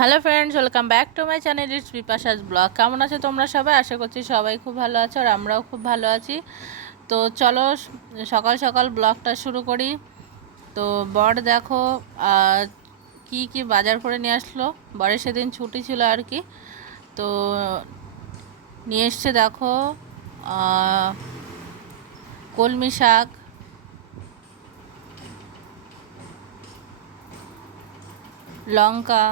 Hello friends welcome back to my channel it's Bipasha's blog কেমন আছো তোমরা সবাই? আশা করছি সবাই খুব ভালো আছো আর আমরাও খুব ভালো আছি। তো চলো, সকাল সকাল ব্লগটা শুরু করি। তো বর দেখো কি কি বাজার করে নিয়ে আসলো। বরের সেদিন ছুটি ছিল আর কি। তো নিয়ে এসছে দেখো কলমি শাক। লঙ্কা।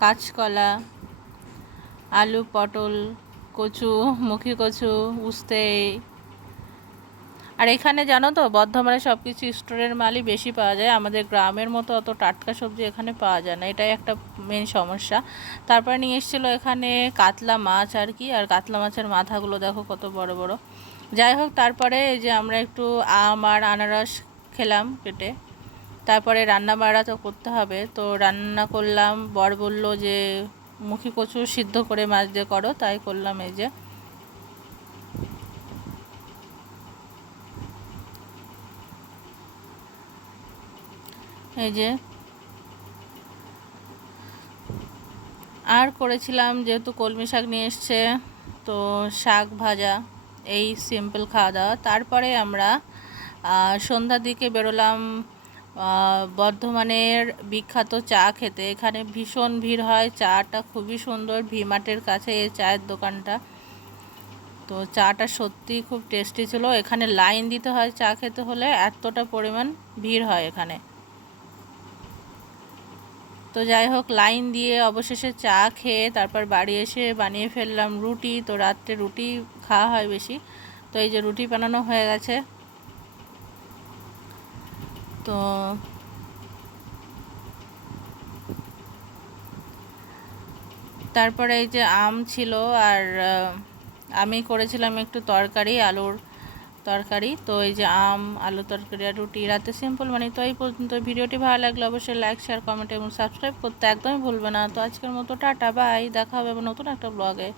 কাঁচকলা, আলু, পটল, কচু, মুখি কচু, উস্তে। আর এখানে জানো তো, বর্ধমানে সব কিছু স্টোরের মালই বেশি পাওয়া যায়। আমাদের গ্রামের মতো অত টাটকা সবজি এখানে পাওয়া যায় না। এটাই একটা মেন সমস্যা। তারপরে নিয়ে এসেছিল এখানে কাতলা মাছ আর কি। আর কাতলা মাছের মাথাগুলো দেখো কত বড় বড়। যাই হোক, তারপরে এই যে আমরা একটু আম আর আনারস খেলাম কেটে তারপরে রান্না বাড়া তো করতে হবে। তো রান্না করলাম, বর বলল যে, মুখি কচু সিদ্ধ করে মাছ দিয়ে করো, তাই করলাম এই যে। এই যে। আর করেছিলাম যেহেতু কলমি শাক নিয়ে এসছে, তো শাক ভাজা, এই সিম্পল খাওয়া দাওয়া। তারপরে আমরা সন্ধ্যার দিকে বেরোলাম বর্ধমানের বিখ্যাত চা খেতে। এখানে ভীষণ ভিড় হয়। চাটা খুবই সুন্দর। ভিমার্টের কাছে এই চায়ের দোকানটা। তো চাটা সত্যিই খুব টেস্টি ছিল। এখানে লাইন দিতে হয় চা খেতে হলে। এতটা পরিমাণ ভিড় হয় এখানে। তো যাই হোক, লাইন দিয়ে অবশেষে চা খেয়ে তারপর বাড়ি এসে বানিয়ে ফেললাম রুটি। তো রাত্রে রুটি খাওয়া হয় বেশি। তো এই যে রুটি বানানো হয়ে গেছে। তো তারপরে এই যে আম ছিল আর আমি করেছিলাম একটু তরকারি, আলুর তরকারি। তো এই যে আম আলু তরকারি আর রুটি, রাতে সিম্পল মানে তো এই পর্যন্ত। ভিডিওটি ভালো লাগলে অবশ্যই লাইক শেয়ার কমেন্ট এবং সাবস্ক্রাইব করতে একদমই ভুলবে না। তো আজকের মতো টাটা বাই দেখা হবে নতুন একটা ব্লগে